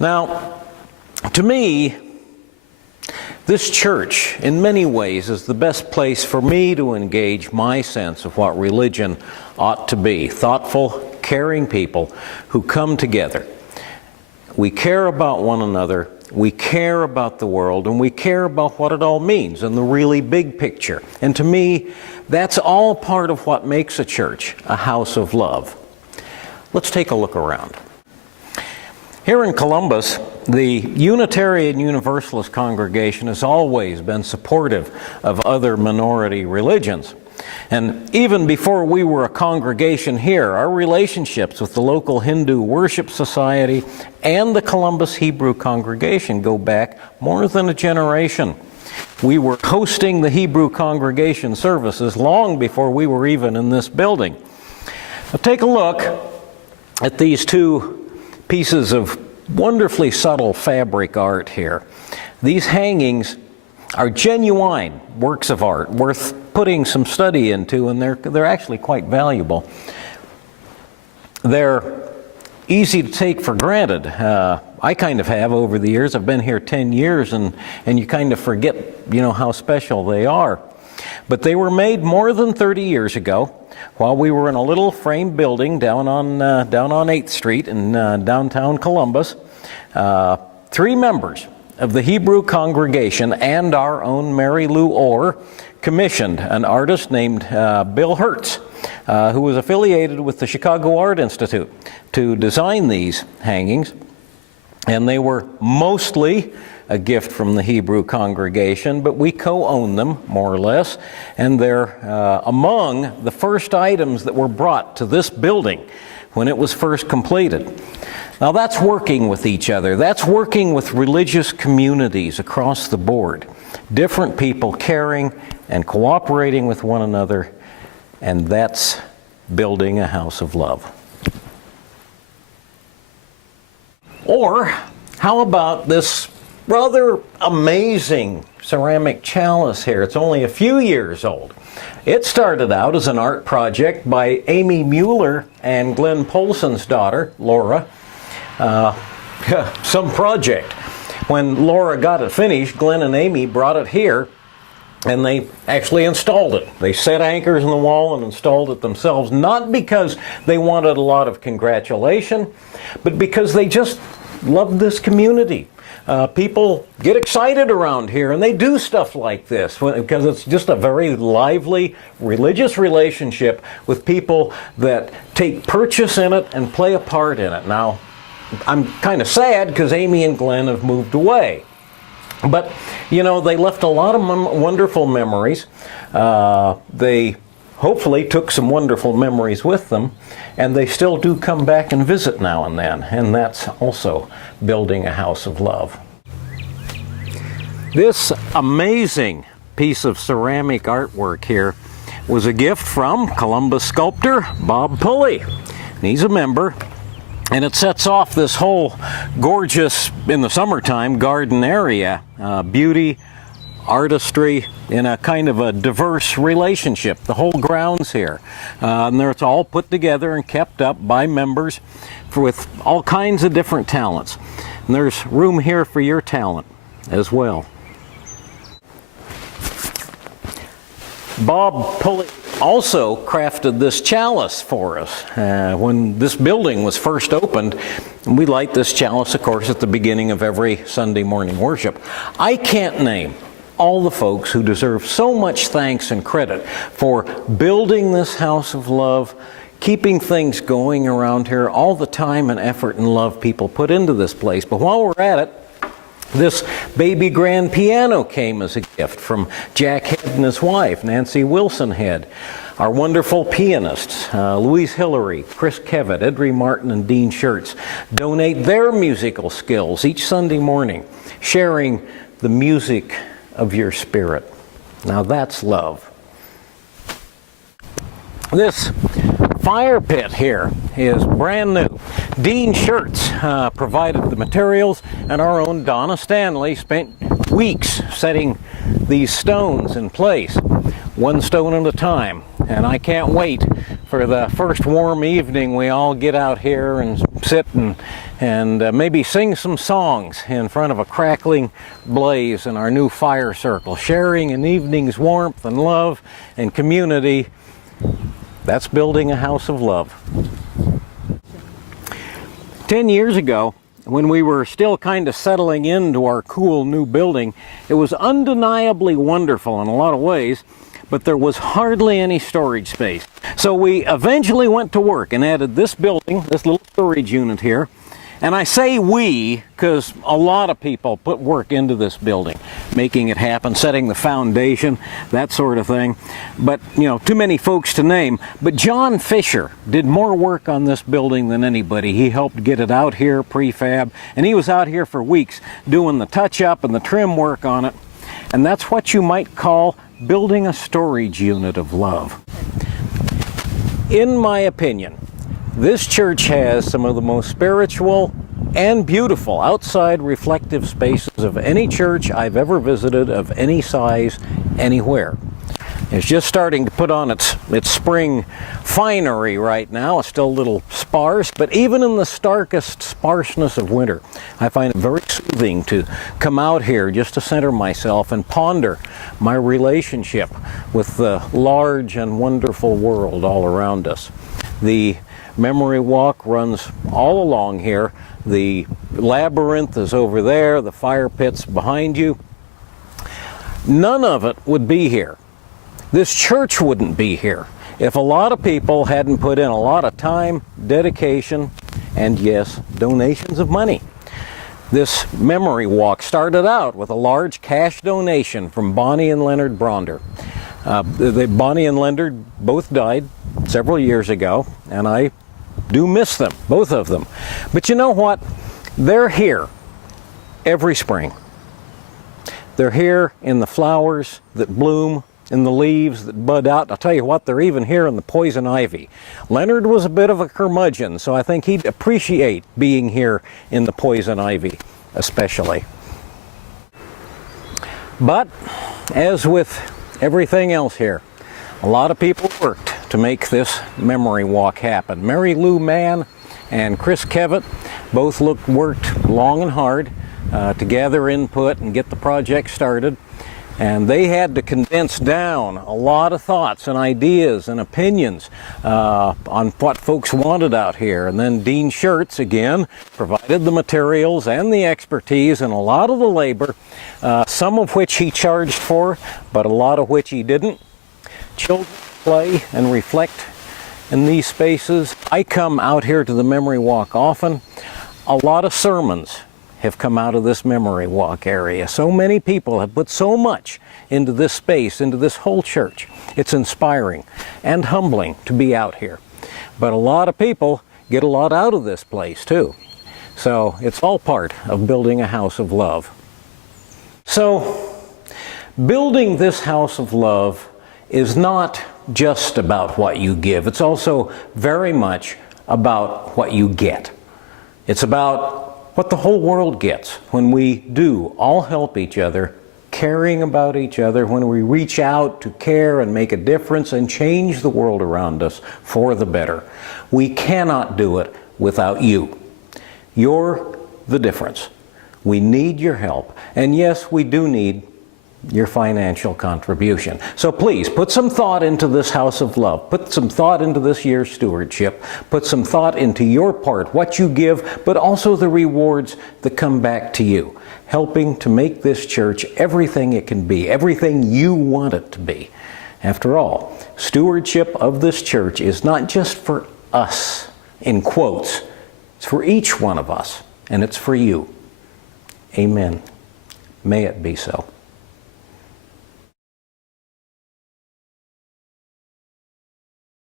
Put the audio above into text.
Now, to me, this church, in many ways, is the best place for me to engage my sense of what religion ought to be. Thoughtful, caring people who come together. We care about one another, we care about the world, and we care about what it all means in the really big picture. And to me, that's all part of what makes a church a house of love. Let's take a look around. Here in Columbus, the Unitarian Universalist congregation has always been supportive of other minority religions. And even before we were a congregation here, our relationships with the local Hindu Worship Society and the Columbus Hebrew congregation go back more than a generation. We were hosting the Hebrew congregation services long before we were even in this building. Now take a look at these two pieces of wonderfully subtle fabric art here. These hangings are genuine works of art, worth putting some study into, and they're actually quite valuable. They're easy to take for granted. I kind of have over the years. I've been here 10 years, and you kind of forget, how special they are. But they were made more than 30 years ago, while we were in a little frame building down on 8th Street in downtown Columbus. 3 members of the Hebrew congregation and our own Mary Lou Orr commissioned an artist named Bill Hertz, who was affiliated with the Chicago Art Institute, to design these hangings. And they were mostly a gift from the Hebrew congregation, but we co-own them, more or less, and they're among the first items that were brought to this building when it was first completed. Now that's working with each other. That's working with religious communities across the board. Different people caring and cooperating with one another, and that's building a house of love. Or how about this rather amazing ceramic chalice here? It's only a few years old. It started out as an art project by Amy Mueller and Glenn Polson's daughter, Laura. Some project. When Laura got it finished, Glenn and Amy brought it here, and they actually installed it. They set anchors in the wall and installed it themselves, not because they wanted a lot of congratulation, but because they just loved this community. People get excited around here, and they do stuff like this because it's just a very lively religious relationship with people that take purchase in it and play a part in it. Now, I'm kind of sad because Amy and Glenn have moved away. But, they left a lot of wonderful memories. They hopefully took some wonderful memories with them, and they still do come back and visit now and then, and that's also building a house of love. This amazing piece of ceramic artwork here was a gift from Columbus sculptor Bob Pulley. And he's a member, and it sets off this whole gorgeous, in the summertime, garden area. Beauty, artistry, in a kind of a diverse relationship. The whole grounds here. And it's all put together and kept up by members with all kinds of different talents. And there's room here for your talent as well. Bob Pulley also crafted this chalice for us. When this building was first opened, we light this chalice, of course, at the beginning of every Sunday morning worship. I can't name all the folks who deserve so much thanks and credit for building this house of love, keeping things going around here, all the time and effort and love people put into this place. But while we're at it, this baby grand piano came as a gift from Jack Head and his wife, Nancy Wilson Head. Our wonderful pianists, Louise Hillary, Chris Kevitt, Edry Martin, and Dean Schertz, donate their musical skills each Sunday morning, sharing the music of your spirit. Now that's love. This fire pit here is brand new. Dean Schertz provided the materials, and our own Donna Stanley spent weeks setting these stones in place, one stone at a time. And I can't wait for the first warm evening, we all get out here and sit and maybe sing some songs in front of a crackling blaze in our new fire circle, sharing an evening's warmth and love and community. That's building a house of love. 10 years ago, when we were still kind of settling into our cool new building, it was undeniably wonderful in a lot of ways, but there was hardly any storage space. So we eventually went to work and added this building, this little storage unit here. And I say we because a lot of people put work into this building, making it happen, setting the foundation, that sort of thing. But, you know, too many folks to name. But John Fisher did more work on this building than anybody. He helped get it out here, prefab, and he was out here for weeks doing the touch-up and the trim work on it. And that's what you might call building a storage unit of love. In my opinion, this church has some of the most spiritual and beautiful outside reflective spaces of any church I've ever visited, of any size, anywhere. It's just starting to put on its spring finery right now. It's still a little sparse, but even in the starkest sparseness of winter, I find it very soothing to come out here just to center myself and ponder my relationship with the large and wonderful world all around us. The memory walk runs all along here. The labyrinth is over there, the fire pit's behind you. None of it would be here. This church wouldn't be here if a lot of people hadn't put in a lot of time, dedication, and yes, donations of money. This memory walk started out with a large cash donation from Bonnie and Leonard Bronder. Bonnie and Leonard both died several years ago, and I do miss them, both of them. But you know what? They're here every spring. They're here in the flowers that bloom, in the leaves that bud out. I'll tell you what, they're even here in the poison ivy. Leonard was a bit of a curmudgeon, so I think he'd appreciate being here in the poison ivy, especially. But, as with everything else here, a lot of people worked to make this memory walk happen. Mary Lou Mann and Chris Kevitt both worked long and hard to gather input and get the project started. And they had to condense down a lot of thoughts and ideas and opinions on what folks wanted out here. And then Dean Schertz, again, provided the materials and the expertise and a lot of the labor, some of which he charged for, but a lot of which he didn't. Children play and reflect in these spaces. I come out here to the memory walk often. A lot of sermons have come out of this memory walk area. So many people have put so much into this space, into this whole church. It's inspiring and humbling to be out here. But a lot of people get a lot out of this place too. So it's all part of building a house of love. So building this house of love is not just about what you give. It's also very much about what you get. It's about what the whole world gets when we do all help each other, caring about each other, when we reach out to care and make a difference and change the world around us for the better. We cannot do it without you. You're the difference. We need your help. And yes, we do need your financial contribution. So please, put some thought into this house of love. Put some thought into this year's stewardship. Put some thought into your part, what you give, but also the rewards that come back to you, helping to make this church everything it can be, everything you want it to be. After all, stewardship of this church is not just for us, in quotes. It's for each one of us, and it's for you. Amen. May it be so.